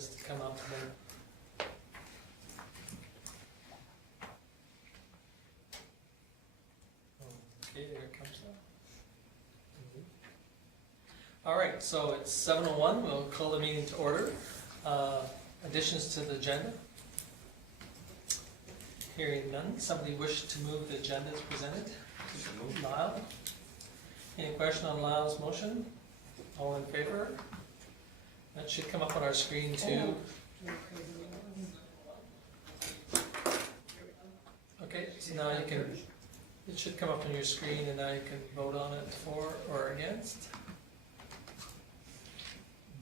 this to come up then. Okay, there it comes up. All right, so it's 7:01, we'll call the meeting to order. Additions to the agenda? Hearing none, somebody wish to move the agenda as presented? Lyle? Any question on Lyle's motion? All in favor? That should come up on our screen too. Okay, so now you can, it should come up on your screen and now you can vote on it for or against.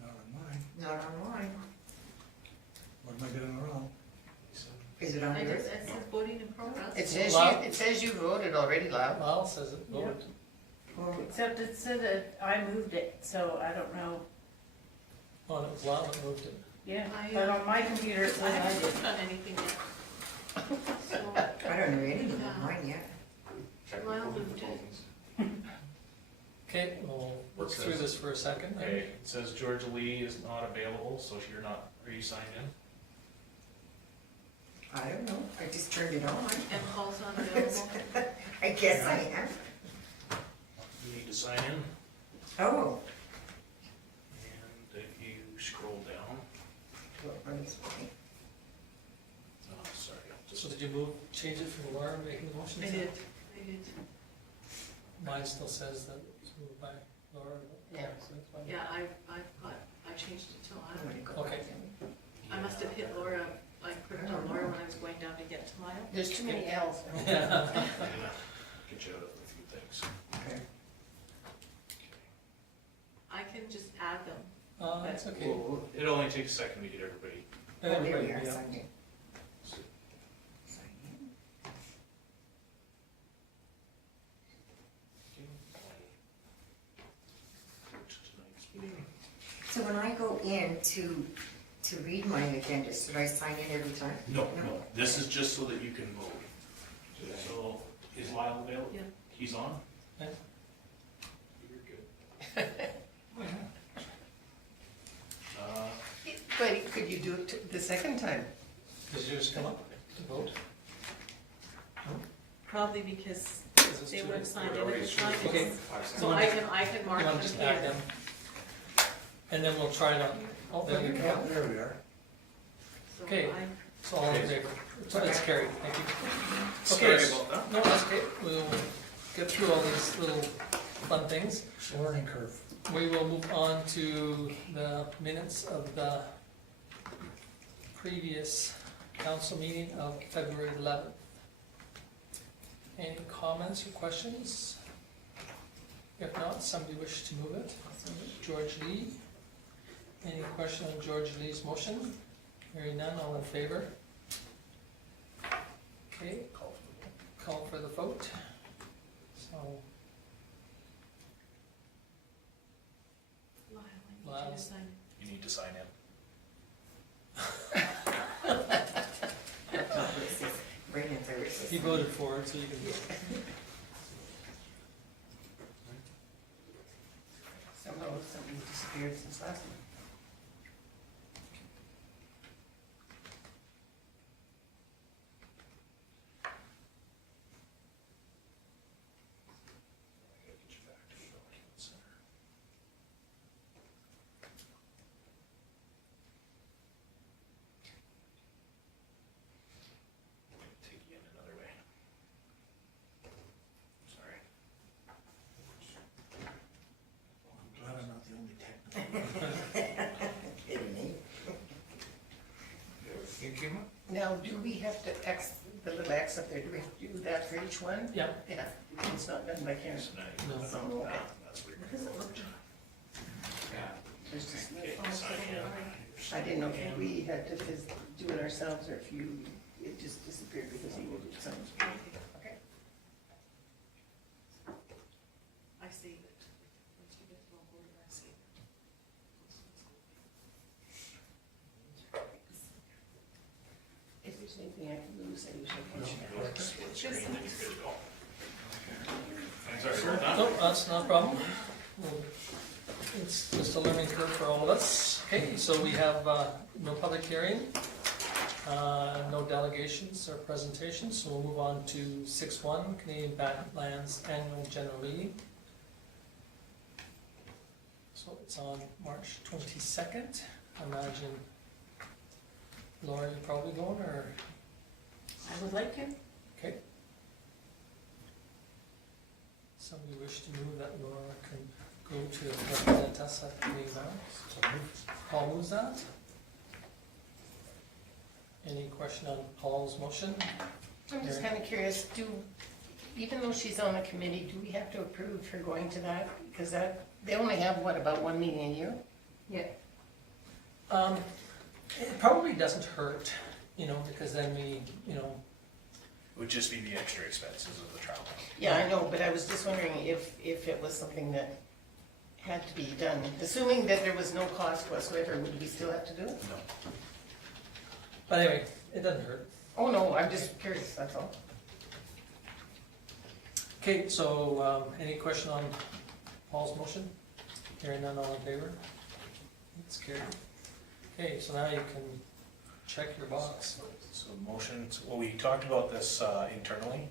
Not on mine. Not on mine. What am I getting wrong? Is it on I yours? just, it says voting in progress. It says you voted already, Lyle. Lyle says it voted. Except it said that I moved it, so I don't know. Oh, it was Lyle that moved it. Yeah, I, but on my computer it I says I haven't did. clicked on anything yet. So, I don't know anything on mine yet. Lyle moved it. Okay, we'll work through this for a second. Okay, it says Georgia Lee is not available, so you're not, are you signed in? I don't know, I just turned it on. And Paul's not available. I guess I am. You need to sign in, Oh. and if you scroll down, Let me see. oh, sorry, I'll So just, did you change it from Laura making the motion? I did. Mine still says that it's moved by Laura. Yeah. So that's fine. Yeah, I changed it to I'm Lyle. gonna go Okay. back in. I must have hit Laura, I put it on Laura when I was going down to get to Lyle. There's too many L's. get you out of a few things. Okay. I can just add them. That's okay. Well, it only takes a second to get everybody. And Oh, there everybody, we are, yeah. signed in. Sign in. So when I go in to read my agenda, should I sign in every time? No, no, this is just so that you can vote. So, is Lyle available? Yeah. He's on? Yeah. You're good. But could you do it the second time? Does yours come up to vote? Probably because Is this they too weren't late? signed in at the time. Okay. So I can You mark want them to just add here. them? And then we'll try to, oh, there we Yeah, go. there we are. So Okay. I- So all in favor? So it's carried, thank you. Sorry Okay, about that. no, that's great. We'll get through all these little fun things. It's a learning curve. We will move on to the minutes of the previous council meeting of February 11th. Any comments or questions? If not, somebody wish to move it? George Lee. Any question on George Lee's motion? Hearing none, all in favor? Okay, call for the vote. So, Lyle, I need you Lyle. to sign. You need to sign in. That's not what it says. Brandon Thursday. he voted for it, so you can. Somehow something disappeared since last month. I gotta get you back to the document center. I'm gonna take you in another way. Sorry. I'm glad I'm not the only technical. You came up? Now, do we have to X, the little X up there, do we have to do that for each one? Yeah, Yeah, it's not done by Karen. So now No. you can, Oh, okay. that's weird. What does it look like? Yeah. There's just, Okay, Oh, sign in. I didn't know if we had to just do it ourselves or if you, it just disappeared because you moved it somewhere. Okay. I save it. Once you get to the folder, I save it. If there's anything I can do, say you should No, mention go it. to split screen, then you're good to go. Sorry about that. no, that's not a problem. It's just a learning curve for all of us. Okay, so we have no public hearing, no delegations or presentations, so we'll move on to 6.1, Canadian Badlands Annual General Meeting. So it's on March 22nd, I imagine. Laura, you're probably going, or, I would like to. okay? Somebody wish to move that Laura can go to represent us at the meeting now? Paul moves that. Any question on Paul's motion? I'm just kind of curious, even though she's on a committee, do we have to approve her going to that? Because they only have, what, about one meeting a year? Yeah. It probably doesn't hurt, because then we, It would just be the extra expenses of the travel. Yeah, I know, but I was just wondering if it was something that had to be done. Assuming that there was no cost whatsoever, would we still have to do it? No. but anyway, it doesn't hurt. Oh, no, I'm just curious, that's all. Okay, so, any question on Paul's motion? Hearing none, all in favor? It's carried. Okay, so now you can check your box. So motions, well, we talked about this internally.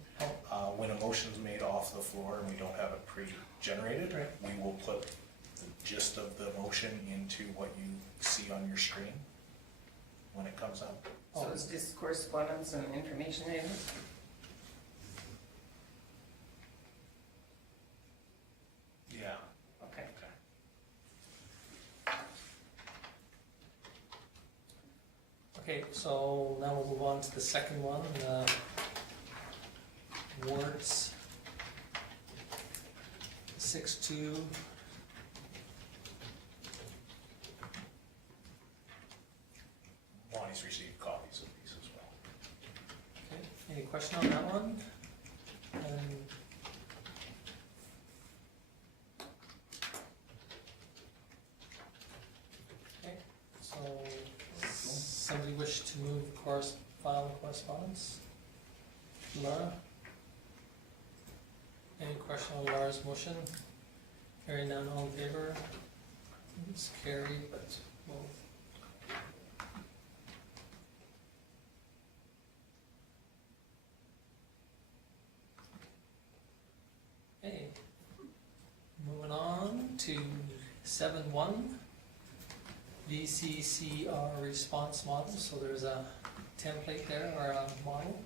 When a motion's made off the floor and we don't have it pre-generated, Right. we will put the gist of the motion into what you see on your screen when it comes up. So it's just correspondence and information items? Yeah. Okay. Okay, so now we'll move on to the second one, wards. 6.2. Bonnie's received copies of these as well. Okay, any question on that one? Okay, so somebody wish to move file correspondence? Laura? Any question on Laura's motion? Hearing none, all in favor? It's carried, but we'll okay. Moving on to 7.1, VCCR response model. So there's a template there, or a model.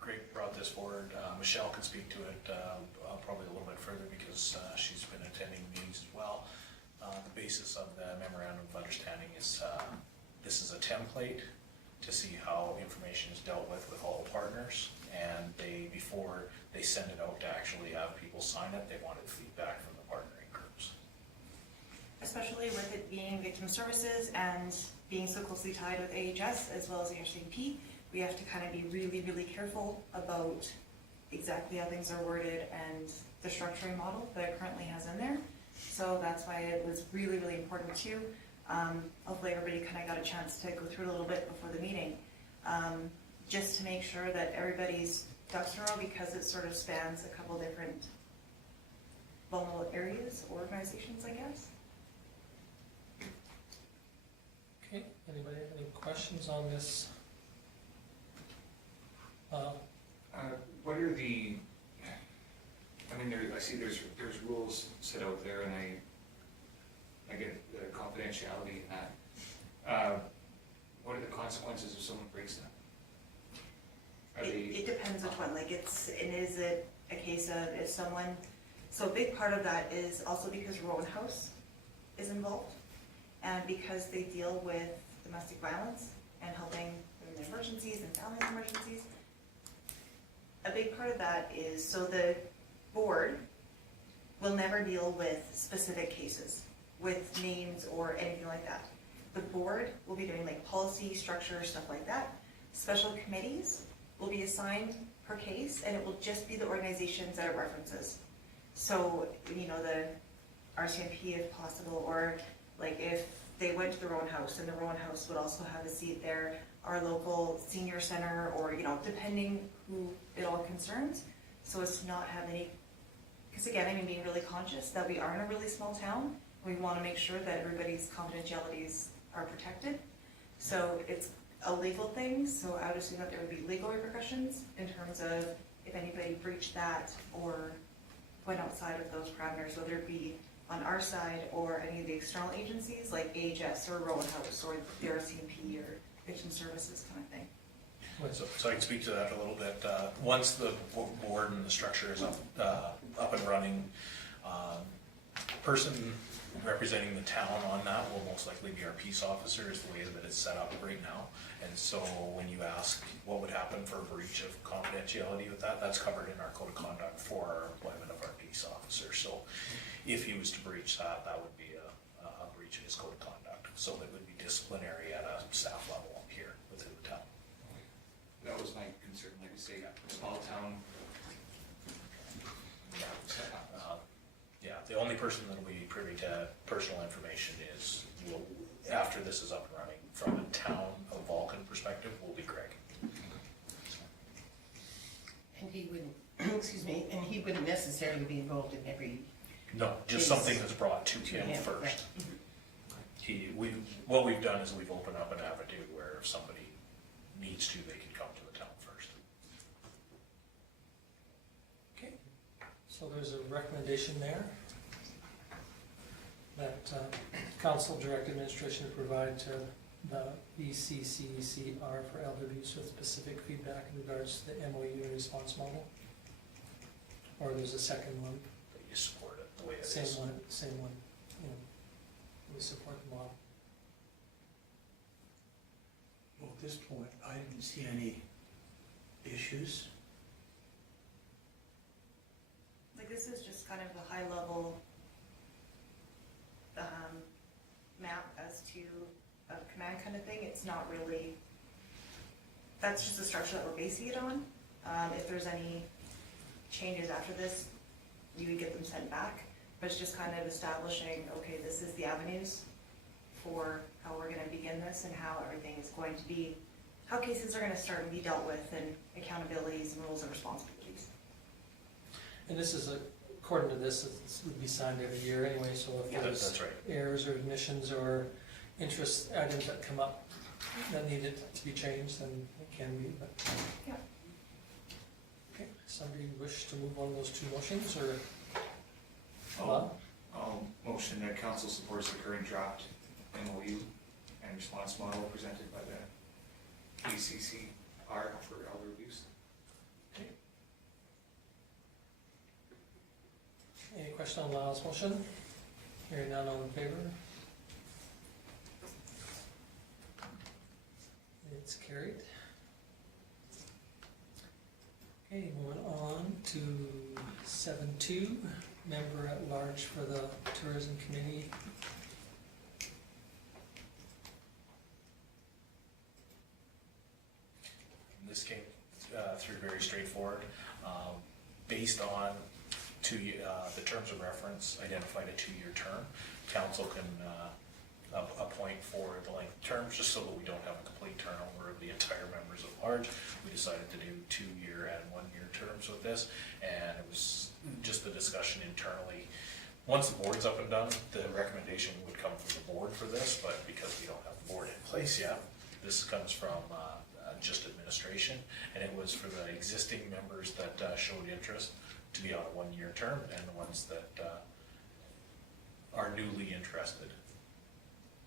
Greg brought this forward. Michelle can speak to it probably a little bit further because she's been attending meetings as well. The basis of the memorandum of understanding is this is a template to see how information is dealt with all partners, and before they send it out to actually have people sign it, they wanted feedback from the partnering groups. Especially with it being victim services and being so closely tied with AHS as well as the RCMP, we have to kind of be really, really careful about exactly how things are worded and the structuring model that it currently has in there. So that's why it was really, really important too. Hopefully everybody kind of got a chance to go through it a little bit before the meeting, just to make sure that everybody's ducks in a row, because it sort of spans a couple different vulnerable areas, organizations, I guess. Okay, anybody have any questions on this? What are the, I see there's rules set out there, and I get the confidentiality in that. What are the consequences if someone breaks them? Are they, It depends which one, like is it a case of if someone, so a big part of that is also because Rowan House is involved, and because they deal with domestic violence and helping in emergencies and family emergencies. A big part of that is, so the board will never deal with specific cases, with names or anything like that. The board will be doing like policy, structure, stuff like that. Special committees will be assigned per case, and it will just be the organizations that it references. So, the RCMP if possible, or like if they went to the Rowan House, and the Rowan House would also have a seat there, our local senior center, or, depending who it all concerns, so as to not have any because again, I mean, being really conscious that we are in a really small town, we want to make sure that everybody's confidentialities are protected. So it's a legal thing, so I would assume that there would be legal repercussions in terms of if anybody breached that or went outside of those parameters, whether it be on our side or any of the external agencies like AHS or Rowan House or the RCMP or Victim Services kind of thing. So I can speak to that a little bit. Once the board and the structure is up and running, person representing the town on that will most likely be our peace officer, is the way that it's set up right now. And so when you ask what would happen for a breach of confidentiality with that, that's covered in our code of conduct for our employment of our peace officer. So if he was to breach that, that would be a breach of his code of conduct. So it would be disciplinary at a staff level here within the town. That was my concern, like you say, small town. Yeah, the only person that will be privy to personal information is, after this is up and running, from a town of Vulcan perspective, will be Greg. And he wouldn't, excuse me, and he wouldn't necessarily be involved in every, No, just Yes. something that's brought to him him, first. What we've done is we've opened up an avenue where if somebody needs to, they can come to the town first. Okay, so there's a recommendation there that council direct administration provide to the VCCCR for elder abuse with specific feedback in regards to the MOU and response model. Or there's a second one, But you support it the way it is. same one, you know, we support the model. Well, at this point, I didn't see any issues. Like, this is just kind of the high level map as to a command kind of thing. It's not really, that's just the structure that we're basing it on. If there's any changes after this, you would get them sent back, but it's just kind of establishing, okay, this is the avenues for how we're gonna begin this and how everything is going to be, how cases are gonna start and be dealt with, and accountabilities and rules and responsibilities. And this is, according to this, it would be signed every year anyway, so if Yeah, there's that's right. errors or admissions or interest items that come up that needed to be changed, then it can be, but. Yeah. Okay, somebody wish to move one of those two motions, or? I'll motion that council supports the current draft MOU and response model presented by the VCCR for elder abuse. Any question on Lyle's motion? Hearing none, all in favor? It's carried. Okay, moving on to 7.2, member at large for the tourism committee. This came through very straightforward, based on the terms of reference identified a 2-year term. Council can appoint for the length of terms, just so that we don't have a complete turnover of the entire members at large. We decided to do 2-year and 1-year terms with this, and it was just the discussion internally. Once the board's up and done, the recommendation would come from the board for this, but because we don't have the board in place yet, this comes from just administration, and it was for the existing members that showed interest to be on a 1-year term, and the ones that are newly interested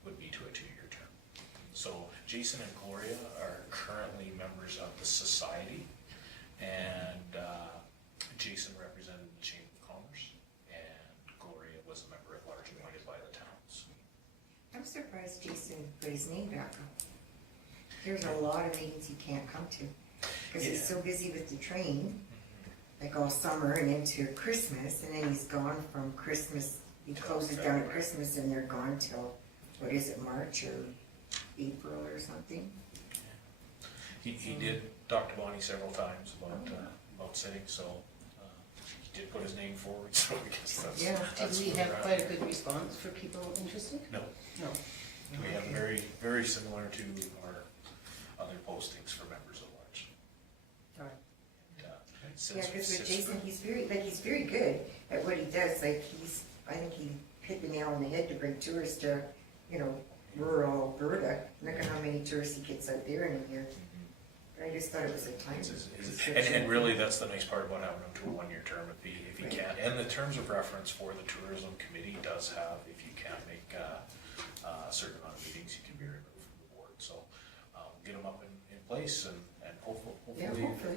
would be to a 2-year term. So Jason and Gloria are currently members of the society, and Jason represented the Chamber of Commerce, and Gloria was a member at large appointed by the towns. I'm surprised Jason put his name back up. There's a lot of meetings he can't come to, because he's so busy with the train, like all summer and into Christmas, and then he's gone from Christmas, he closes down at Christmas and they're gone till, what is it, March or April or something? He did talk to Bonnie several times about sitting, so he did put his name forward, so I guess that's. yeah, that's did we where have we're at. quite a good response for people interested? No, No. we have very, very similar to our other postings for members at large. Alright. And, Yeah, because with Jason, he's very good at what he does, like, I think he hit the nail on the head to bring tourists to, you know, rural Alberta. Look at how many tourists he gets out there in a year. But I just thought it was a time restriction. And really, that's the nice part about having him to a one-year term, if you can. And the terms of reference for the tourism committee does have, if you can't make a certain amount of meetings, you can be removed from the board. So get him up in place, and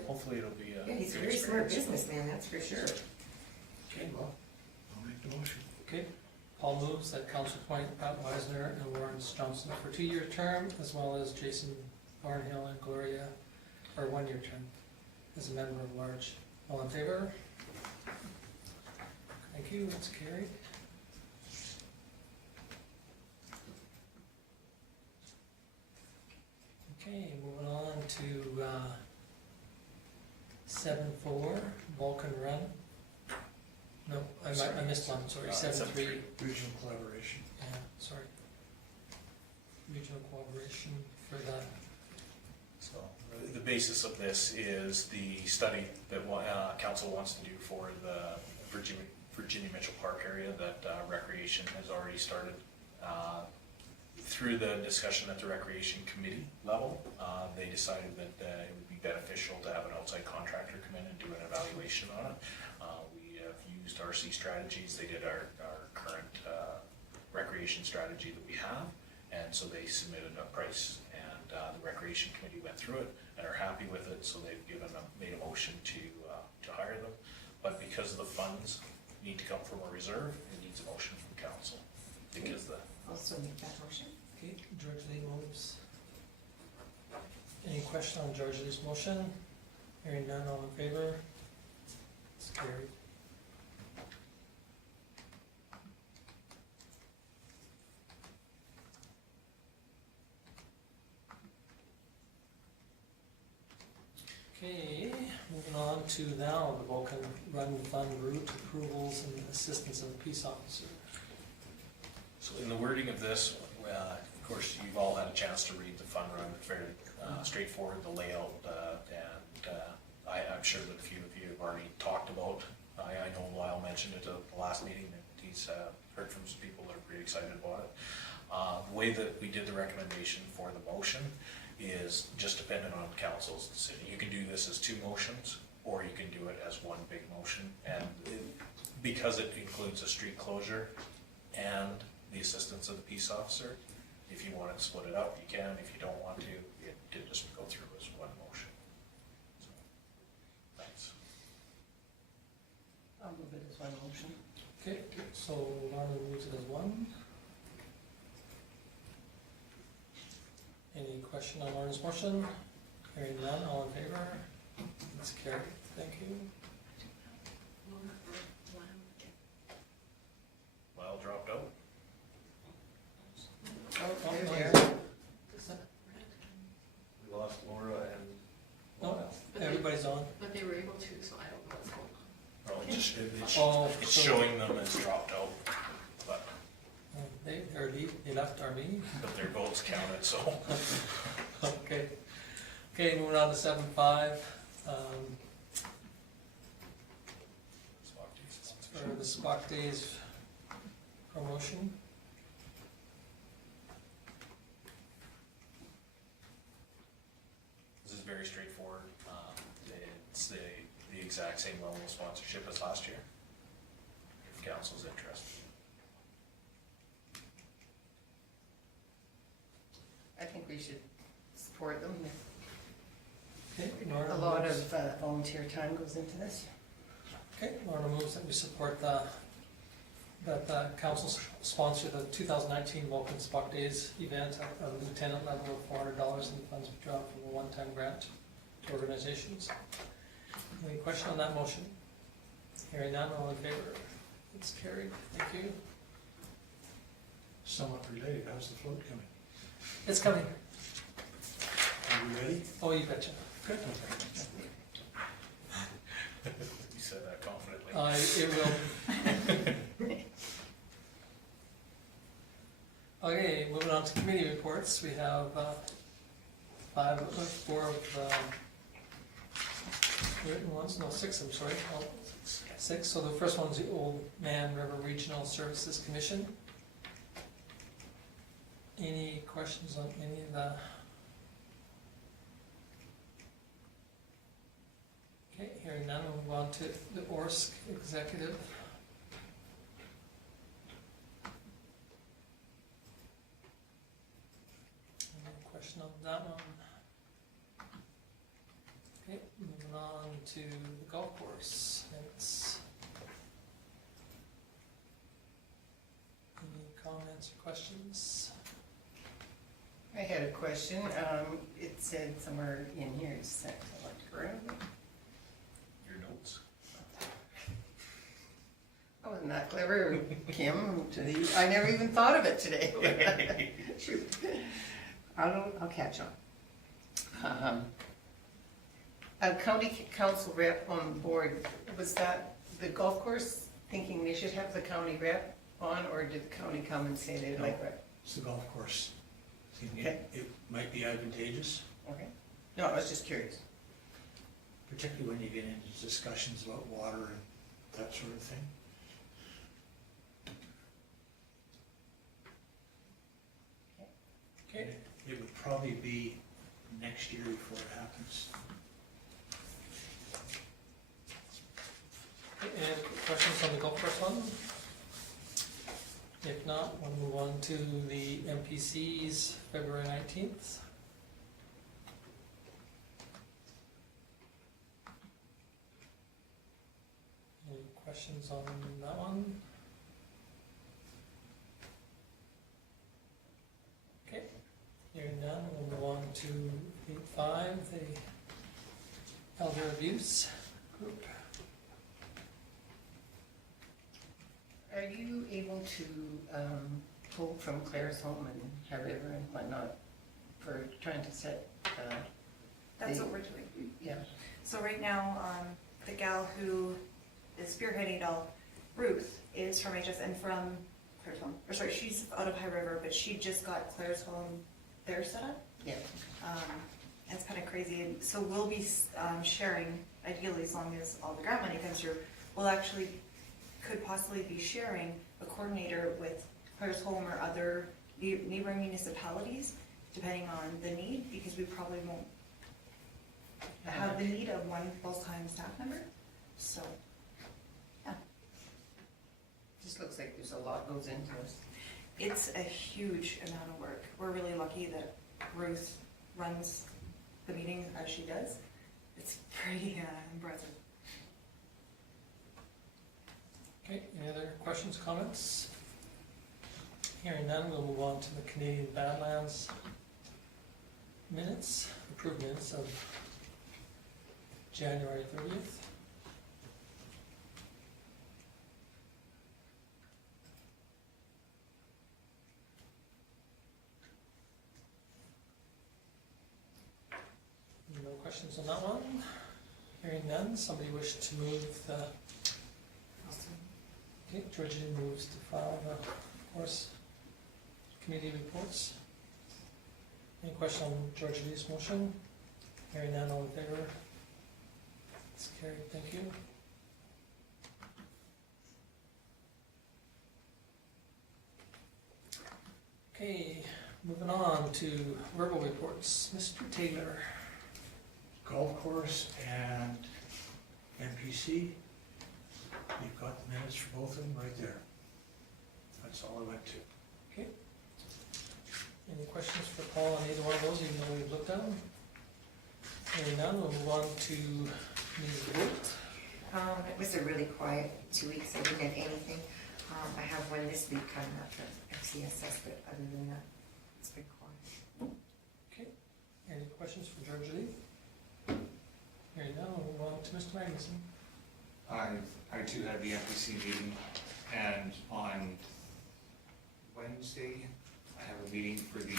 hopefully it'll be a Yeah, he's a good very smart experience. businessman, that's for sure. Okay, well, I'll make the motion. Okay, Paul moves that council appoint Pat Weisner and Lawrence Johnson for 2-year term, as well as Jason Barnhill and Gloria for a 1-year term as a member of large. All in favor? Thank you, that's carried. Okay, moving on to 7-4, Vulcan Run. No, I missed one, sorry, 7-3. Regional collaboration. Yeah, sorry. Regional cooperation for that. So the basis of this is the study that council wants to do for the Virginia Mitchell Park area that recreation has already started. Through the discussion at the recreation committee level, they decided that it would be beneficial to have an outside contractor come in and do an evaluation on it. We have used RC Strategies. They did our current recreation strategy that we have, and so they submitted a price, and the recreation committee went through it and are happy with it, so they've made a motion to hire them. But because the funds need to come from a reserve, it needs a motion from council, because the Also make that motion. Okay, George Lee moves. Any question on George Lee's motion? Hearing none, all in favor? It's carried. Okay, moving on to now the Vulcan Run Fund route approvals and assistance of the peace officer. So in the wording of this, of course, you've all had a chance to read the fun run, very straightforward, the layout, and I'm sure that a few of you have already talked about. I know Lyle mentioned it at the last meeting, and he's heard from some people that are pretty excited about it. The way that we did the recommendation for the motion is just dependent on council's decision. You can do this as 2 motions, or you can do it as one big motion, and because it includes a street closure and the assistance of the peace officer, if you want to split it up, you can. If you don't want to, it did just go through as one motion. So, thanks. I'll move it as one motion. Okay, so Lana moves it as one. Any question on Lauren's motion? Hearing none, all in favor? It's carried, thank you. Lyle dropped out. Oh, There. We lost Laura and. No, everybody's on. But they were able to, so I don't know what's going on. Oh, it's showing them as dropped out, but They left our meeting? but their votes counted, so. Okay. Okay, moving on to 7-5. For the Spock Days promotion. This is very straightforward. It's the exact same level of sponsorship as last year, if council's interested. I think we should support them. Okay, Laura A lot moves. of volunteer time goes into this. Okay, Laura moves that we support that the council sponsor the 2019 Vulcan Spock Days event at a lieutenant level of $400 in the funds withdrawn from a one-time grant to organizations. Any question on that motion? Hearing none, all in favor? It's carried, thank you. Somewhat related, how's the float coming? It's coming. Are we ready? Oh, you betcha. Good. You said that confidently. It will. Okay, moving on to committee reports. We have 4 of written ones, no, 6, I'm sorry. Oh, 6, so the first one's the Oldman River Regional Services Commission. Any questions on any of the? Okay, hearing none, we'll move on to the ORSC Executive. Any question on that one? Okay, moving on to the golf course. Any comments or questions? I had a question. It said somewhere in here, it's sent to electric. Your notes? I wasn't that clever, Kim. I never even thought of it today. Shoot. I'll catch on. A county council rep on board, was that the golf course thinking they should have the county rep on, or did the county come and say they'd like rep? It's the golf course. Thinking Okay. it might be advantageous, Okay. No, I was just curious. particularly when you get into discussions about water and that sort of thing. Okay, It would probably be next year before it happens. any questions on the golf course one? If not, we'll move on to the MPCs, February 19th. Any questions on that one? Okay, hearing none, we'll move on to 8.5, the elder abuse group. Are you able to pull from Claire's home and have River and whatnot for trying to set, That's The- what we're doing. yeah, So right now, the gal who is spearheading it all, Ruth, is from HS and from Claire's Home. Or sorry, she's out of High River, but she just got Claire's Home there set up. yeah. It's kind of crazy. And so we'll be sharing, ideally, as long as all the grant money comes through, we'll actually, could possibly be sharing a coordinator with Claire's Home or other neighboring municipalities, depending on the need, because we probably won't have the need of one full-time staff member, so, yeah. Just looks like there's a lot goes into this. It's a huge amount of work. We're really lucky that Ruth runs the meetings as she does. It's pretty impressive. Okay, any other questions, comments? Hearing none, we'll move on to the Canadian Badlands minutes, approved minutes of January 30th. No questions on that one? Hearing none, somebody wish to move the, okay, Georgine moves to file the, of course, committee reports. Any question on George Lee's motion? Hearing none, all in favor? It's carried, thank you. Okay, moving on to verbal reports. Mr. Taylor. Golf course and MPC, you've got the minutes for both of them right there. That's all I went to. Okay. Any questions for Paul on either one of those, even though we've looked at them? Hearing none, we'll move on to committee vote. It was a really quiet 2 weeks, I didn't have anything. I have one this week coming up for FCSS, but other than that, it's been quiet. Okay, any questions for George Lee? Hearing none, we'll move on to Mr. Magnuson. I too had the MPC meeting, and on Wednesday, I have a meeting for the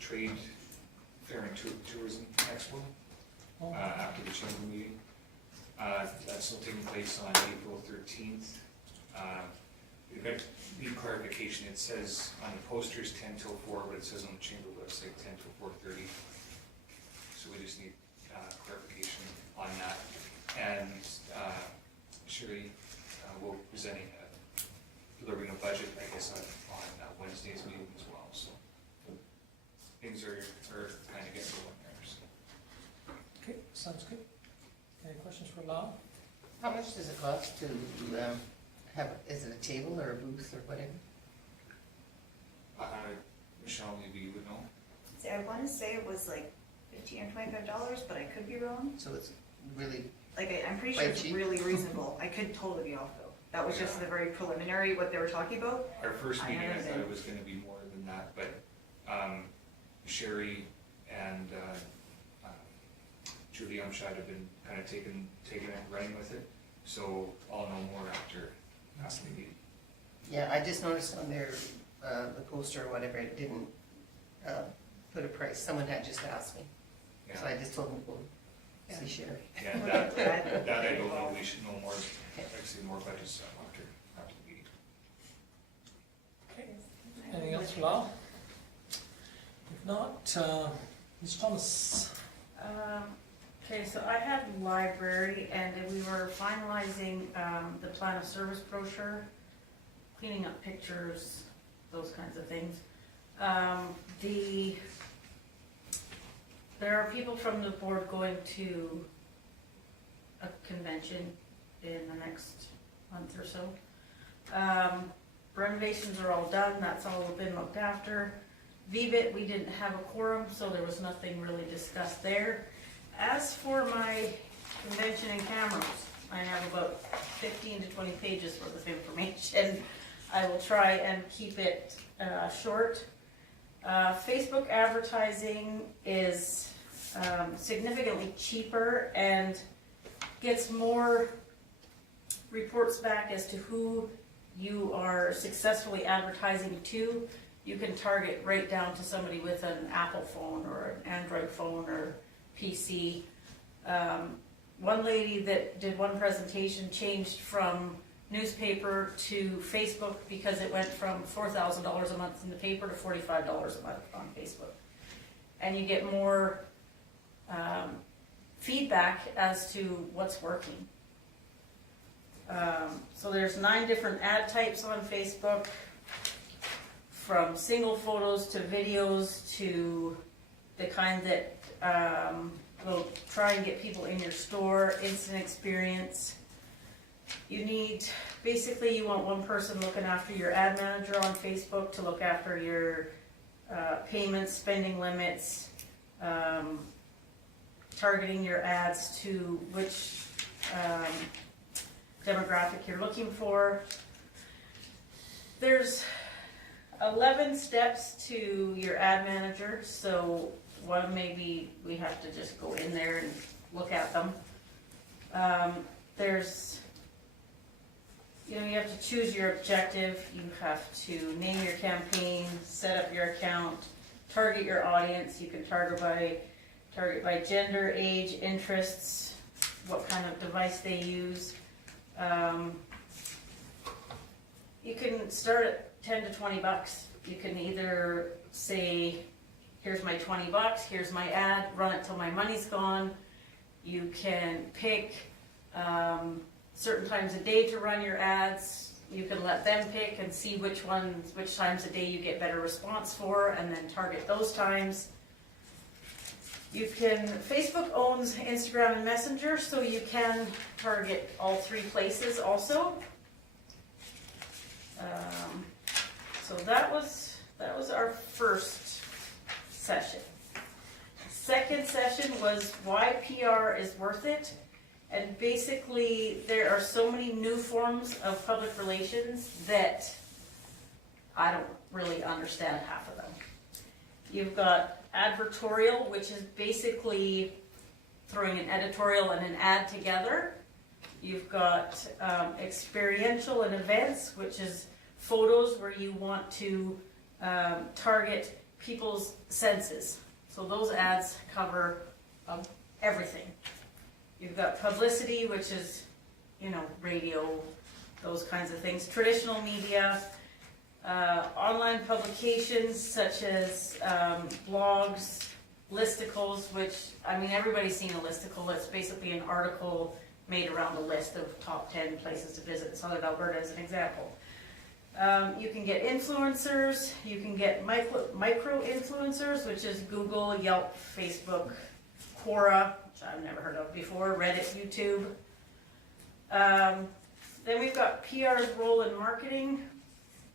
Trade Fair and Tourism Expo, Oh, after the chamber meeting. That's still taking place on April 13th. We've got need clarification, it says on the posters 10 till 4, but it says on the chamber website 10 till 4:30. So we just need clarification Sherry will be presenting delivering a budget, I guess, on Wednesday's meeting as well, so things are kind of getting going there, so. Okay, sounds good. Any questions for Lyle? How much does it cost to have, is it a table or a booth or whatever? Michelle, maybe you would know. See, I wanna say it was like $15 or $25, but I could be wrong. So it's really, Like, I'm pretty sure Quite it's cheap. really reasonable. I could totally be off though. That was just the very preliminary, what they were talking about. Our first I meeting, I haven't thought been. it was gonna be more than that, but Sherry and Julie Umshad have been kind of taking it and running with it, so I'll know more after maybe. yeah, I just noticed on their, the poster or whatever, it didn't put a price. Someone had just asked me. So I just told them to go see Sherry. Yeah, that I don't know, we should know more, actually more budgets after the meeting. Okay. Anything else for Lyle? If not, Ms. Thomas. Okay, so I had library, and we were finalizing the plan of service brochure, cleaning up pictures, those kinds of things. There are people from the board going to a convention in the next month or so. Renovations are all done, that's all been looked after. VBIT, we didn't have a quorum, so there was nothing really discussed there. As for my convention and cameras, I have about 15 to 20 pages worth of information. I will try and keep it short. Facebook advertising is significantly cheaper and gets more reports back as to who you are successfully advertising to. You can target right down to somebody with an Apple phone or an Android phone or PC. One lady that did one presentation changed from newspaper to Facebook because it went from $4,000 a month in the paper to $45 a month on Facebook. And you get more feedback as to what's working. So there's 9 different ad types on Facebook, from single photos to videos to the kind that will try and get people in your store, instant experience. You need, basically you want one person looking after your ad manager on Facebook to look after your payments, spending limits, targeting your ads to which demographic you're looking for. There's 11 steps to your ad manager, so one maybe we have to just go in there and look at them. You have to choose your objective, you have to name your campaign, set up your account, target your audience. You can target by gender, age, interests, what kind of device they use. You can start at 10 to 20 bucks. You can either say, here's my 20 bucks, here's my ad, run it till my money's gone. You can pick certain times a day to run your ads. You can let them pick and see which times a day you get better response for, and then target those times. Facebook owns Instagram and Messenger, so you can target all 3 places also. So that was our first session. Second session was why PR is worth it. And basically, there are so many new forms of public relations that I don't really understand half of them. You've got advertorial, which is basically throwing an editorial and an ad together. You've got experiential and events, which is photos where you want to target people's senses. So those ads cover everything. You've got publicity, which is, radio, those kinds of things. Traditional media, online publications such as blogs, listicles, which, everybody's seen a listicle. It's basically an article made around a list of top 10 places to visit in Southern Alberta as an example. You can get influencers, you can get micro influencers, which is Google, Yelp, Facebook, Quora, which I've never heard of before, Reddit, YouTube. Then we've got PR's role in marketing,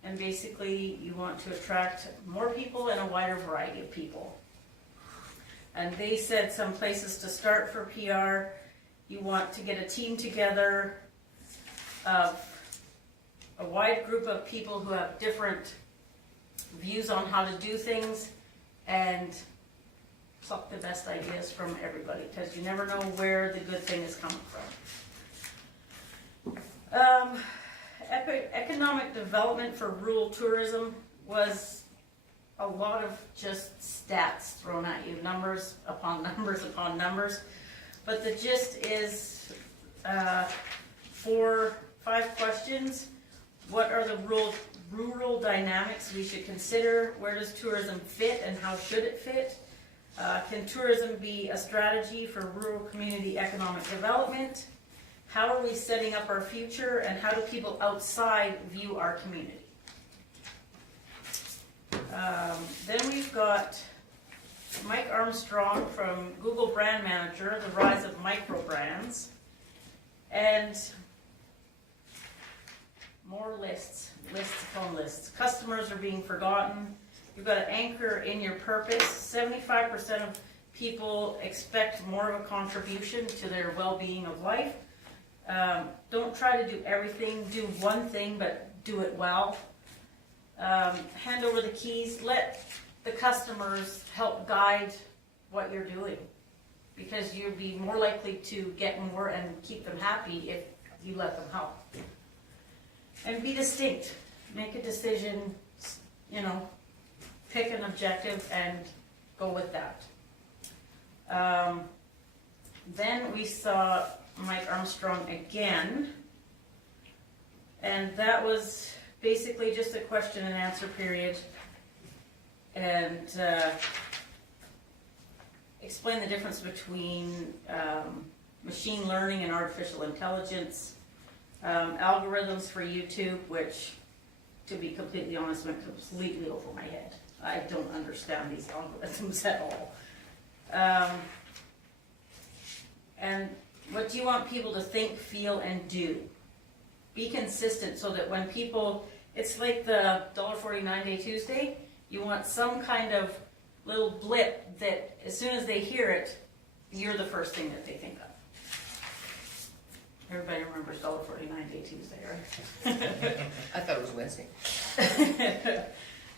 and basically you want to attract more people and a wider variety of people. And they said some places to start for PR. You want to get a team together of a wide group of people who have different views on how to do things and pluck the best ideas from everybody, because you never know where the good thing is coming from. Economic development for rural tourism was a lot of just stats thrown at you, numbers upon numbers upon numbers. But the gist is 5 questions. What are the rural dynamics we should consider? Where does tourism fit and how should it fit? Can tourism be a strategy for rural community economic development? How are we setting up our future, and how do people outside view our community? Then we've got Mike Armstrong from Google Brand Manager, the rise of micro brands, and more lists upon lists. Customers are being forgotten. You've got to anchor in your purpose. 75% of people expect more of a contribution to their well-being of life. Don't try to do everything. Do one thing, but do it well. Hand over the keys. Let the customers help guide what you're doing, because you'll be more likely to get more and keep them happy if you let them help. And be distinct. Make a decision, pick an objective and go with that. Then we saw Mike Armstrong again, and that was basically just a question and answer period, and explain the difference between machine learning and artificial intelligence, algorithms for YouTube, which, to be completely honest, went completely over my head. I don't understand these algorithms at all. And what do you want people to think, feel, and do? Be consistent so that when people, it's like the $1.49 Day Tuesday, you want some kind of little blip that as soon as they hear it, you're the first thing that they think of. Everybody remembers $1.49 Day Tuesday, right? I thought it was Wednesday.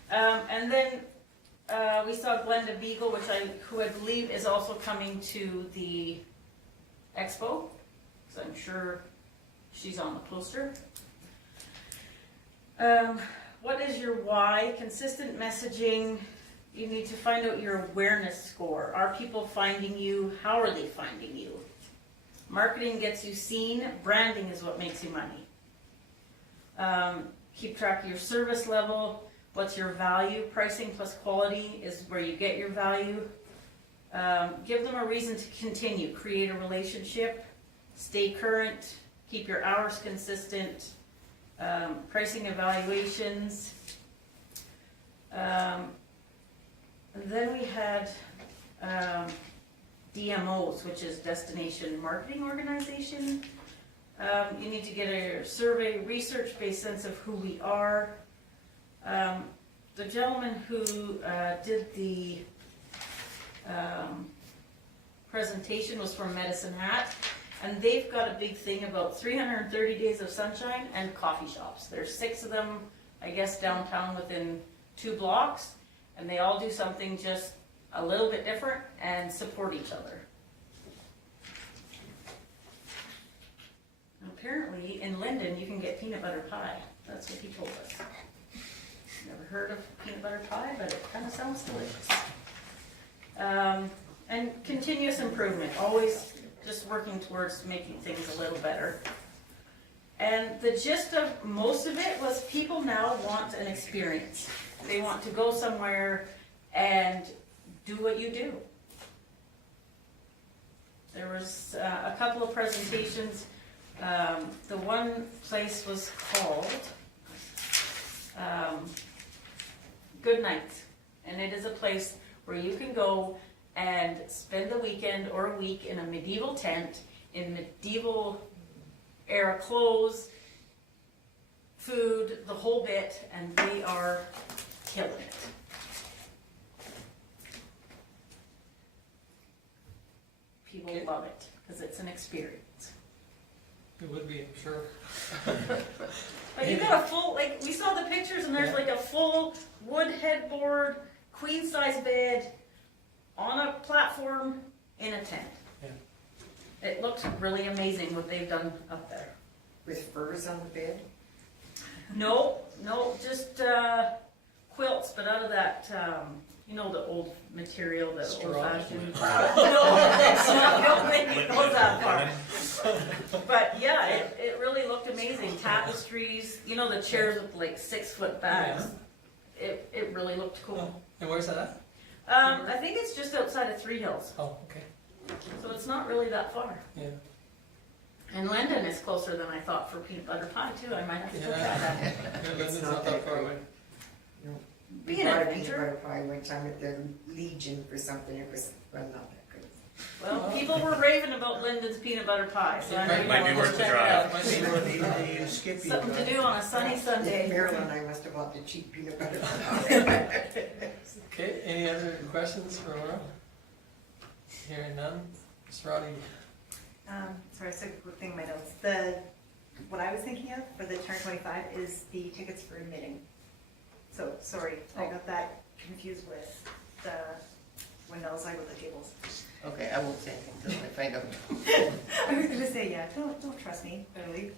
And then we saw Glenda Beagle, who I believe is also coming to the expo, because I'm sure she's on the poster. What is your why? Consistent messaging. You need to find out your awareness score. Are people finding you? How are they finding you? Marketing gets you seen. Branding is what makes you money. Keep track of your service level. What's your value? Pricing plus quality is where you get your value. Give them a reason to continue. Create a relationship. Stay current. Keep your hours consistent. Pricing evaluations. And then we had DMOs, which is Destination Marketing Organization. You need to get a survey, research-based sense of who we are. The gentleman who did the presentation was from Medicine Hat, and they've got a big thing about 330 days of sunshine and coffee shops. There's 6 of them, I guess, downtown within 2 blocks, and they all do something just a little bit different and support each other. Apparently, in Linden, you can get peanut butter pie. That's what he told us. Never heard of peanut butter pie, but it kind of sounds delicious. And continuous improvement, always just working towards making things a little better. And the gist of most of it was people now want an experience. They want to go somewhere and do what you do. There was a couple of presentations. The one place was called Good Night, and it is a place where you can go and spend the weekend or a week in a medieval tent in medieval era clothes, food, the whole bit, and they are killing it. People love it because it's an experience. It would be, I'm sure. But you got a full, like, we saw the pictures and there's like a full wood headboard, queen size bed on a platform in a tent. Yeah. It looks really amazing what they've done up there. With furs on the bed? No, just quilts, but out of that, you know, the old material, the old Straw. fashioned. No, it's not, don't make me go that far. But yeah, it really looked amazing. Tapestries, you know, the chairs with like 6-foot backs. It really looked cool. And where's that at? I think it's just outside of Three Hills, Oh, okay, so it's not really that far. yeah. And London is closer than I thought for peanut butter pie too. I might have to look Yeah. at that. Yeah, London's It's not not that that far great. away. We Being bought an a peanut adventure. butter pie one time at the Legion for something, it was, well, not that good. Well, people were raving about Lyndon's peanut butter pie, so I know you Might be want to worth the check it drive. out. Might be Maybe worth they the need to skip you. Something to do on a sunny In Sunday. Maryland, I must have bought the cheap peanut butter pie. Okay, any other questions for Laura? Hearing none. Ms. Roddy? Sorry, so quick thing in my notes. What I was thinking of for the Turn 25 is the tickets for admitting. So, sorry, I got that confused with the windows, I with the tables. Okay, I won't say anything until I find out. I was gonna say, yeah, don't trust me, clearly.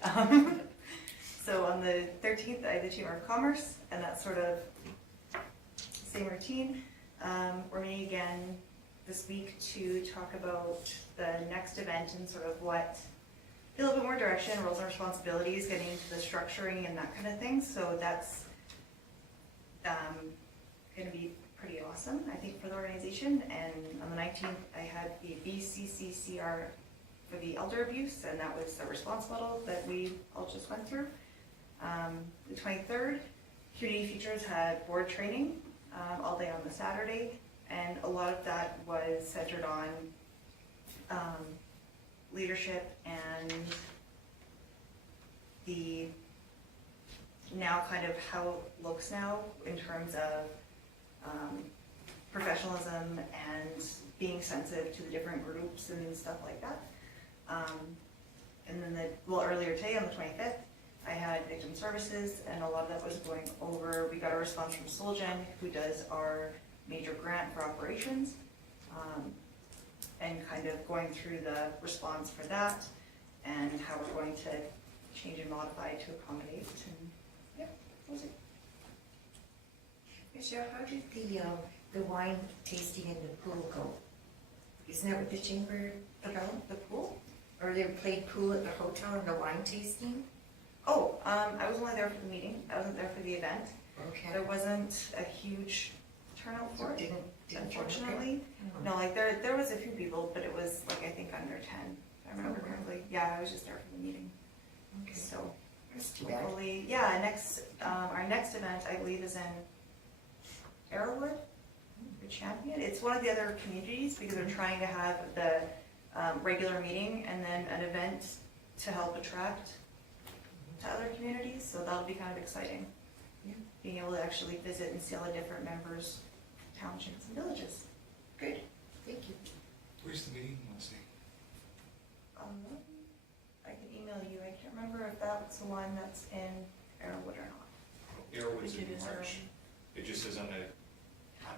So on the 13th, I have the Chamber of Commerce, and that's sort of same routine. We're meeting again this week to talk about the next event and sort of what, a little bit more direction, roles and responsibilities, getting into the structuring and that kind of thing. So that's gonna be pretty awesome, I think, for the organization. And on the 19th, I had the VCCCR for the elder abuse, and that was the response model that we all just went through. The 23rd, Community Futures had board training all day on the Saturday, and a lot of that was centered on leadership and the now kind of how it looks now in terms of professionalism and being sensitive to the different groups and stuff like that. And then earlier today on the 25th, I had victim services, and a lot of that was going over, we got a response from Solgen, who does our major grant for operations, and kind of going through the response for that, and how we're going to change and modify to accommodate, and yeah, that was it. Michelle, how did the wine tasting in the pool go? Isn't that what the chamber about? The pool? Or they played pool at the hotel and the wine tasting? Oh, I was only there for the meeting, I wasn't there for the event. Okay. There wasn't a huge turnout for it, Didn't unfortunately. Oh. No, like there was a few people, but it was like, I think under 10, if I remember Oh, wow. correctly. Yeah, I was just there for the meeting, Okay. so That's too bad. hopefully, yeah, our next event, I believe, is in Arrowwood, or Champion. It's one of the other communities, because they're trying to have the regular meeting and then an event to help attract to other communities, so that'll be kind of exciting. Yeah. Being able to actually visit and see all the different members, townships and villages. Good, thank you. Where's the meeting Wednesday? I can email you, I can't remember if that's the one that's in Arrowwood or not. Arrowwood's I think in it is March. It just says on the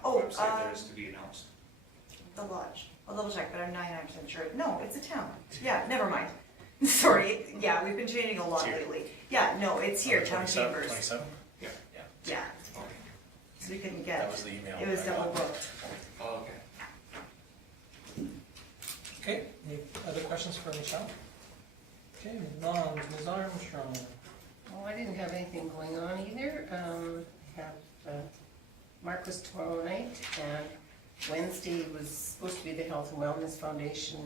Oh, website that is to be announced. The lodge, I'll double check, but I'm 99% sure. No, it's a town. Yeah, never mind. Sorry, yeah, we've been changing a lot It's here. lately. Yeah, no, it's here, town 27? chambers. 27? Yeah. Yeah, Yeah, Okay. so we couldn't that get, was the email. it was that I double got. booked. Oh, okay. Okay, any other questions for Michelle? Okay, moving on, Ms. Armstrong. Well, I didn't have anything going on either. I have, Mark was tomorrow night, and Wednesday was supposed to be the Health and Wellness Foundation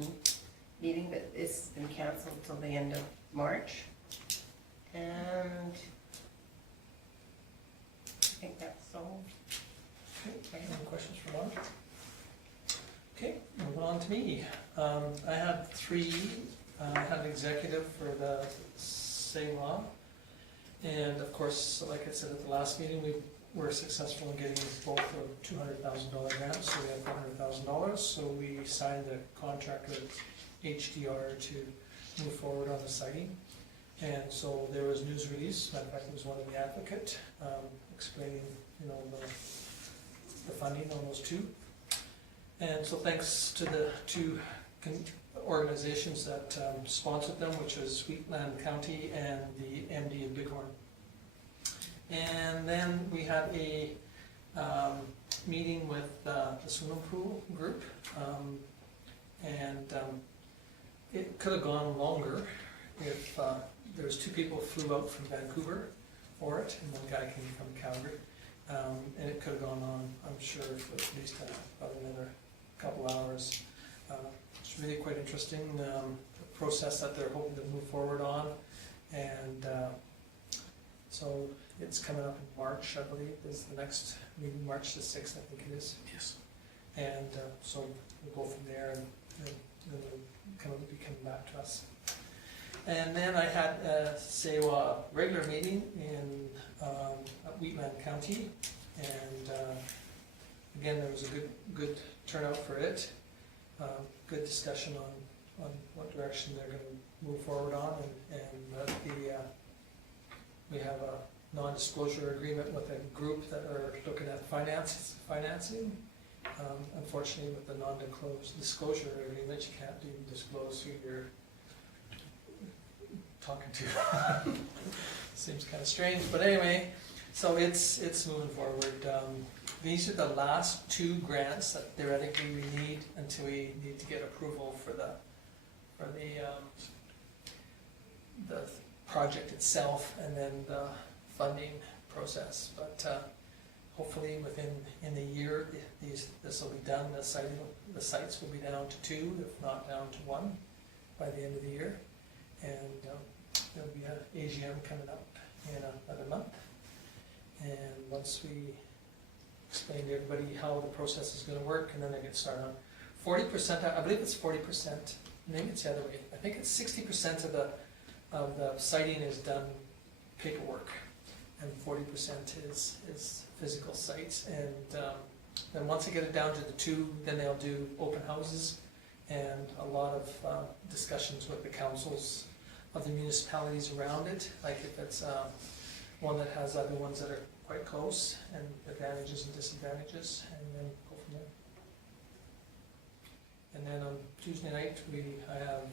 meeting that has been canceled till the end of March. And I think that's all. Okay, any questions for Lauren? Okay, moving on to me. I had three, I had an executive for the SAWA. And of course, like I said at the last meeting, we were successful in getting both a $200,000 grant, so we have $400,000. So we signed a contract with HDR to move forward on the siting. And so there was news release, matter of fact, it was one of the advocate, explaining, the funding on those two. And so thanks to the two organizations that sponsored them, which was Wheatland County and the MD of Bighorn. And then we had a meeting with the swimming pool group, and it could have gone longer if there was two people who flew out from Vancouver for it, and one guy came from Calgary. And it could have gone on, I'm sure, for at least about another couple hours. It's really quite interesting, the process that they're hoping to move forward on. And so it's coming up in March, I believe, is the next meeting, March the 6th, I think it is. Yes. And so we'll go from there, and then they'll be coming back to us. And then I had a SAWA regular meeting in Wheatland County, and again, there was a good turnout for it. Good discussion on what direction they're going to move forward on, and we have a non-disclosure agreement with a group that are looking at financing. Unfortunately, with the non-disclosure agreement, you can't even disclose who you're talking to. Seems kind of strange, but anyway, so it's moving forward. These are the last two grants that theoretically we need until we need to get approval for the project itself, and then the funding process. But hopefully in the year this will be done. The sites will be down to 2, if not down to 1, by the end of the year. And there'll be an AGM coming up in about a month. And once we explain to everybody how the process is going to work, and then they get started on 40%. I believe it's 40%. Maybe it's the other way. I think it's 60% of the siting is done paperwork, and 40% is physical sites. And then once they get it down to the 2, then they'll do open houses and a lot of discussions with the councils of the municipalities around it, like if it's one that has other ones that are quite close, and advantages and disadvantages, and then go from there. And then on Tuesday night, I have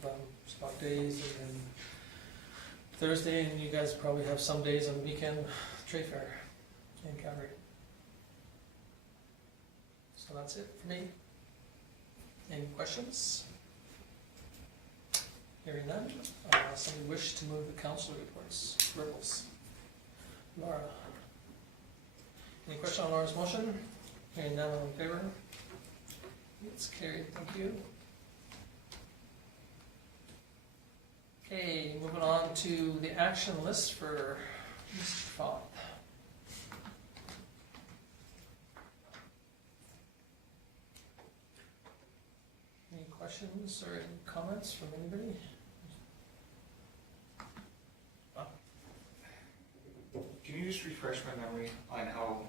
Spock days, and then Thursday, and you guys probably have some days on the weekend, trade fair in Calgary. So that's it for me. Any questions? Hearing none. Somebody wish to move the council reports? Rebels. Laura. Any question on Laura's motion? Hearing none, all in favor? It's carried, thank you. Okay, moving on to the action list for Mr. Foth. Any questions or any comments from anybody? Can you just refresh my memory on how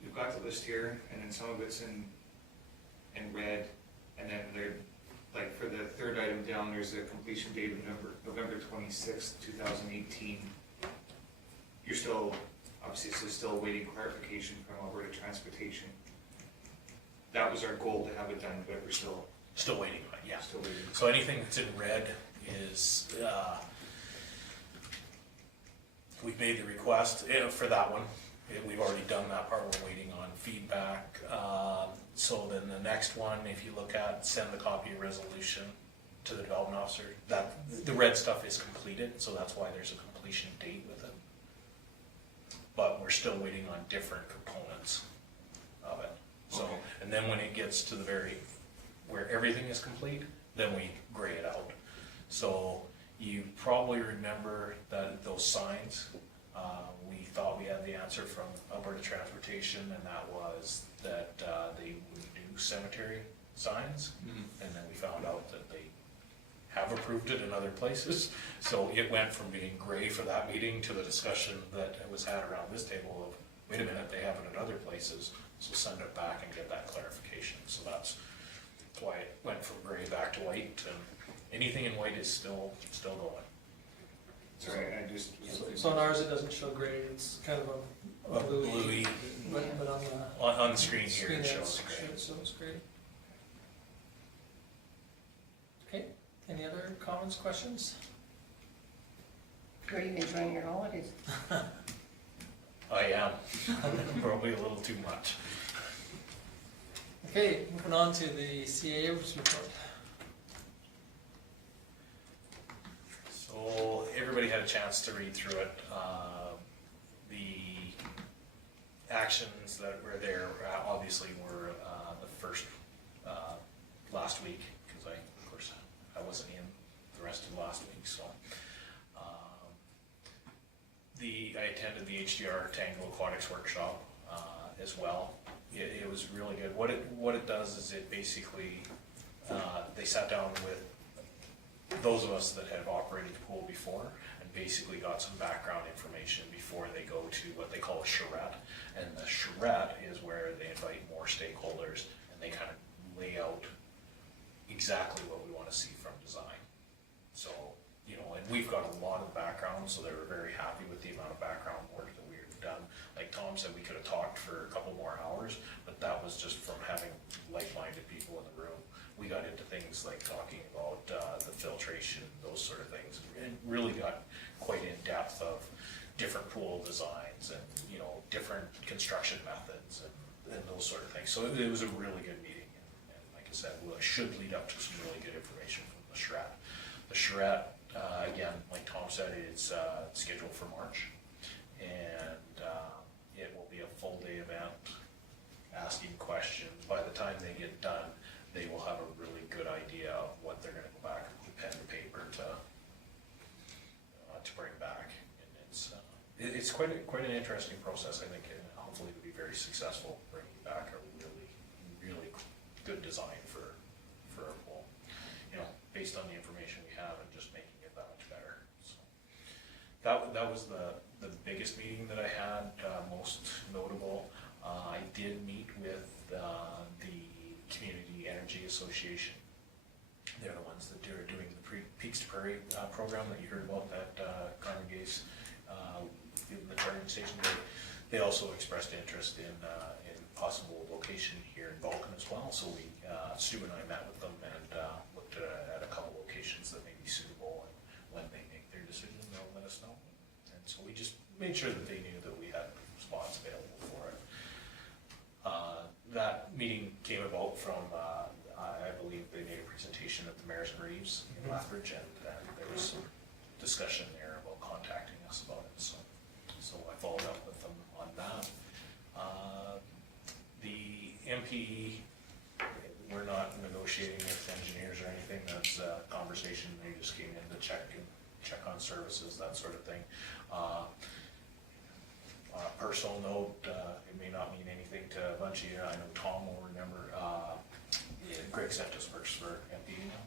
you've got the list here, and then some of it's in red, and then there, like for the third item down, there's a completion date of November 26th, 2018. You're still, obviously, this is still awaiting clarification from Alberta Transportation. That was our goal, to have it done, but we're still waiting on it, yeah. Still waiting. So anything that's in red is, we've made the request for that one. We've already done that part, we're waiting on feedback. So then the next one, if you look at, send the copy of resolution to the development officer. That, the red stuff is completed, so that's why there's a completion date with it. But we're still waiting on different components of it. So, Okay. and then when it gets to the very where everything is complete, then we gray it out. So you probably remember that those signs, we thought we had the answer from Alberta Transportation, and that was that they would do cemetery signs. And then we found out that they have approved it in other places. So it went from being gray for that meeting to the discussion that was had around this table of, wait a minute, they have it in other places, so send it back and get that clarification. So that's why it went from gray back to white, and anything in white is still going. Sorry, I just. So on ours, it doesn't show gray, it's kind of a bluey, but on the. On the screen here, it shows gray. It shows gray. Okay, any other comments, questions? Are you enjoying your holidays? I am, probably a little too much. Okay, moving on to the CAO's report. So everybody had a chance to read through it. The actions that were there obviously were the first last week, because of course I wasn't in the rest of last week. So I attended the HDR Tango Aquatics workshop as well. It was really good. What it does is it basically they sat down with those of us that have operated the pool before and basically got some background information before they go to what they call a charrette. And the charrette is where they invite more stakeholders and they kind of lay out exactly what we want to see from design. So, and we've got a lot of background, so they were very happy with the amount of background work that we've done. Like Tom said, we could have talked for a couple more hours, but that was just from having like-minded people in the room. We got into things like talking about the filtration, those sort of things, and really got quite in depth of different pool designs and different construction methods and those sort of things. So it was a really good meeting, and like I said, should lead up to some really good information from the charrette. The charrette, again, like Tom said, it's scheduled for March, and it will be a full day event, asking questions. By the time they get done, they will have a really good idea of what they're going to go back with pen and paper to bring back. And it's quite an interesting process, I think, and hopefully it'll be very successful, bringing back a really good design for a pool. Based on the information we have and just making it that much better. So that was the biggest meeting that I had, most notable. I did meet with the Community Energy Association. They're the ones that are doing the Peaks to Prairie program that you heard about at Carmen Gay's the charging station. They also expressed interest in possible location here in Vulcan as well. So Stu and I met with them and looked at a couple locations that may be suitable, and when they make their decision, they'll let us know. And so we just made sure that they knew that we had spots available for it. That meeting came about from, I believe they made a presentation at the Mayor's and Reeves in Lethbridge, and there was some discussion there about contacting us about it. So I followed up with them on that. The MPE, we're not negotiating with engineers or anything. That's a conversation. They just came in to check on services, that sort of thing. On a personal note, it may not mean anything to a bunch of you. I know Tom will remember. Greg sent us first for MPE now.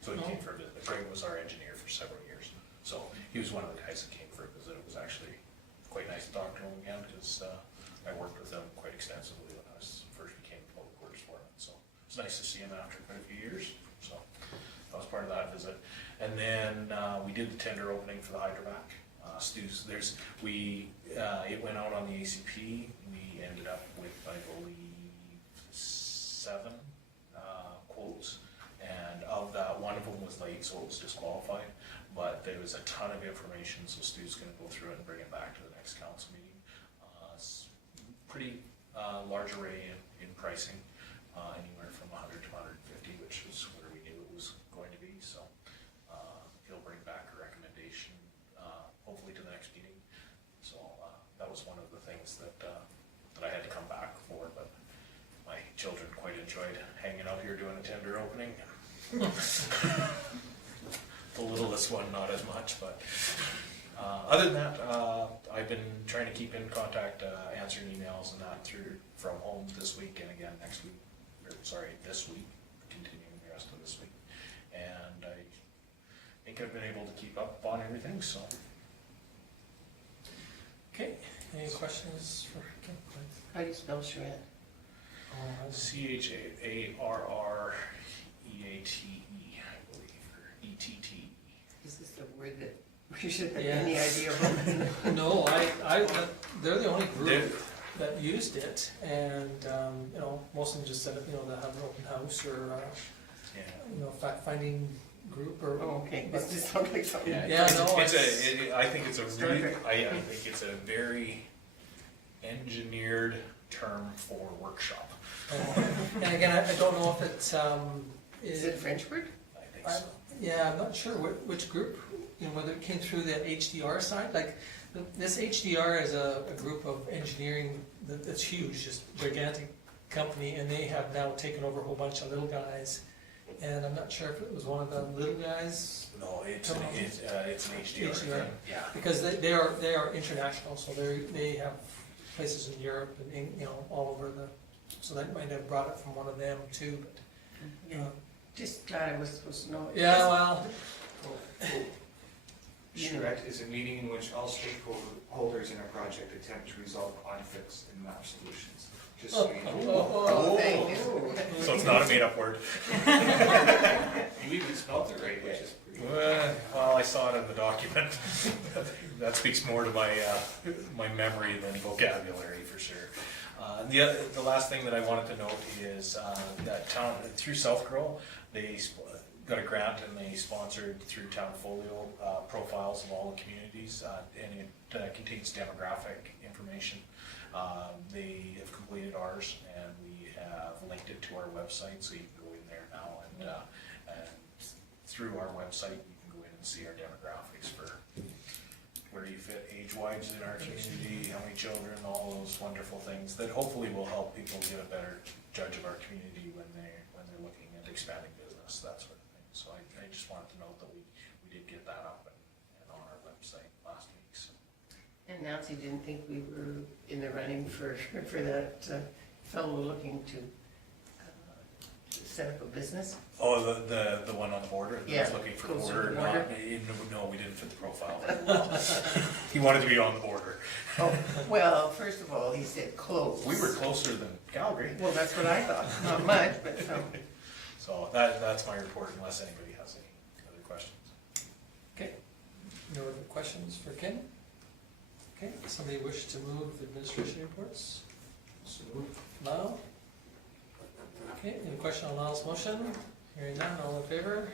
So he came for a visit. Greg was our engineer for several years. So he was one of the guys that came for a visit. It was actually quite nice to talk to him again, because I worked with him quite extensively when I first became public works foreman. So it's nice to see him after quite a few years. So that was part of that visit. And then we did the tender opening for the hydrovac. It went out on the ACP. We ended up with, I believe, 7 quotes, and of that, one of them was late, so it was disqualified. But there was a ton of information, so Stu's going to go through it and bring it back to the next council meeting. Pretty large array in pricing, anywhere from 100 to 150, which is where we knew it was going to be. So he'll bring back a recommendation, hopefully to the next meeting. So that was one of the things that I had to come back for, but my children quite enjoyed hanging out here doing on a tender opening. The littlest one, not as much, but other than that, I've been trying to keep in contact, answering emails and that from home this week and again next week, this week, continuing the rest of this week. And I think I've been able to keep up on everything, so. Okay, any questions for Kim? How do you spell charrette? CHARREATE, I believe, or ETT. Is this a word that we should have Yeah. any idea about? No, they're the only group that used it, and, you know, most of them just said, you know, they have an open house or, Yeah. you know, fact-finding group or. Oh, okay, this just sounds like something. Yeah, no, I think it's a Star really, Trek. I think it's a very engineered term for workshop. And again, I don't know if it's, Is it a French word? I think so. yeah, I'm not sure which group, you know, whether it came through the HDR side, like, this HDR is a group of engineering that's huge, just gigantic company, and they have now taken over a whole bunch of little guys, and I'm not sure if it was one of the little guys, No, it's an HDR HDR. thing, yeah. because they are international, so they have places in Europe and, you know, all over so that might have brought it from one of them too, but, Just glad I was supposed to know. it. yeah, well, Charrette is a meeting in which all stakeholders in a project attempt to resolve conflicts and map solutions. Just so you know. Oh, thank you. So it's not a made-up word. You even spelled it right, which is pretty. Well, I saw it in the document. That speaks more to my memory than vocabulary, for sure. The last thing that I wanted to note is that town, through South Grow, they got a grant and they sponsored through Town Folio profiles of all the communities, and it contains demographic information. They have completed ours, and we have linked it to our website, so you can go in there now and through our website you can go in and see our demographics for where you fit age-wise in our community, how many children, all those wonderful things that hopefully will help people get a better judge of our community when they're looking at expanding business, that sort of thing. So I just wanted to note that we did get that up and on our website last week. So. And Nancy didn't think we were in the running for that fellow looking to set up a business. Oh, the one on the border that Yeah, was looking for goes to border? the border. No, we didn't fit the profile. He wanted to be on the border. Oh, well, first of all, he said close. We were closer than Calgary. Well, that's what I thought, not much, but, So that's my report, unless anybody has any other questions. okay, no other questions for Kim? Okay, somebody wish to move administration reports? Lyle? Okay, any question on Lyle's motion? Hearing none, all in favor?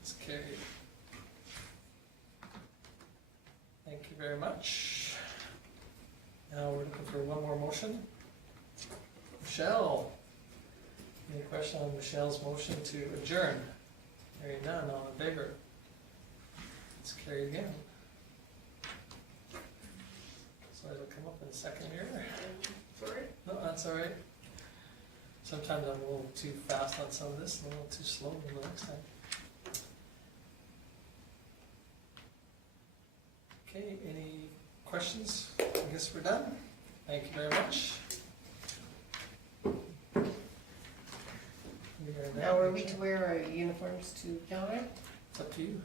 It's carried. Thank you very much. Now we're looking for one more motion. Michelle? Any question on Michelle's motion to adjourn? Hearing none, all in favor? It's carried again. So it'll come up in a second here. Sorry? No, that's all right. Sometimes I'm a little too fast on some of this, and a little too slow on the next time. Okay, any questions? I guess we're done. Thank you very much. We are now are we to wear our uniforms to Calgary? It's up to you.